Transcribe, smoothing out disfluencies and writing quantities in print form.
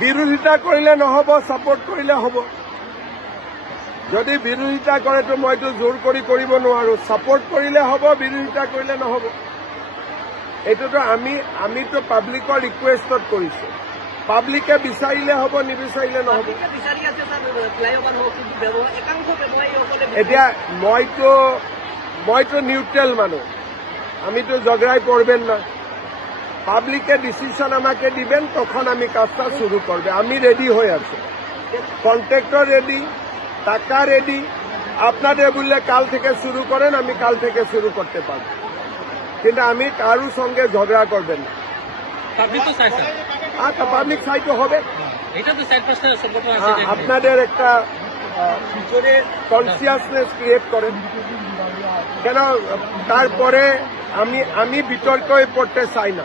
বিৰোধিতা কৰিলে নহ'ব, ছাপোৰ্ট কৰিলে হ'ব। যদি বিৰোধিতা কৰে তো মইতো জোৰ কৰি কৰিব নোৱাৰো। ছাপোৰ্ট কৰিলে হ'ব, বিৰোধিতা কৰিলে নহ'ব। এইটোতো আমিতো পাব্লিকৰ ৰিকুৱেষ্টত কৰিছো। পাব্লিকে বিচাৰিলে হ'ব, নিবিচাৰিলে নহ'ব। এতিয়া মইতো নিউট্ৰেল মানুষ, আমিতো ঝগড়ায় পড়বেন না। পাবলিকে ডিসিশন আমাকে দিবেন, তখন আমি কাজটা শুরু করবে। আমি রেডি হয়ে আছি, কন্ট্রাক্টর রেডি, টাকা রেডি। আপনাদের বললে কাল থেকে শুরু করেন, আমি কাল থেকে শুরু করতে পারব, কিন্তু আমি কারোর সঙ্গে ঝগড়া করবেন না। আচ্ছা, পাবলিক সাইটও হবে, আপনাদের একটা কনসিয়াসনেস ক্রিয়েট করেন। কেন তারপরে আমি বিতর্কে পড়তে চাই না।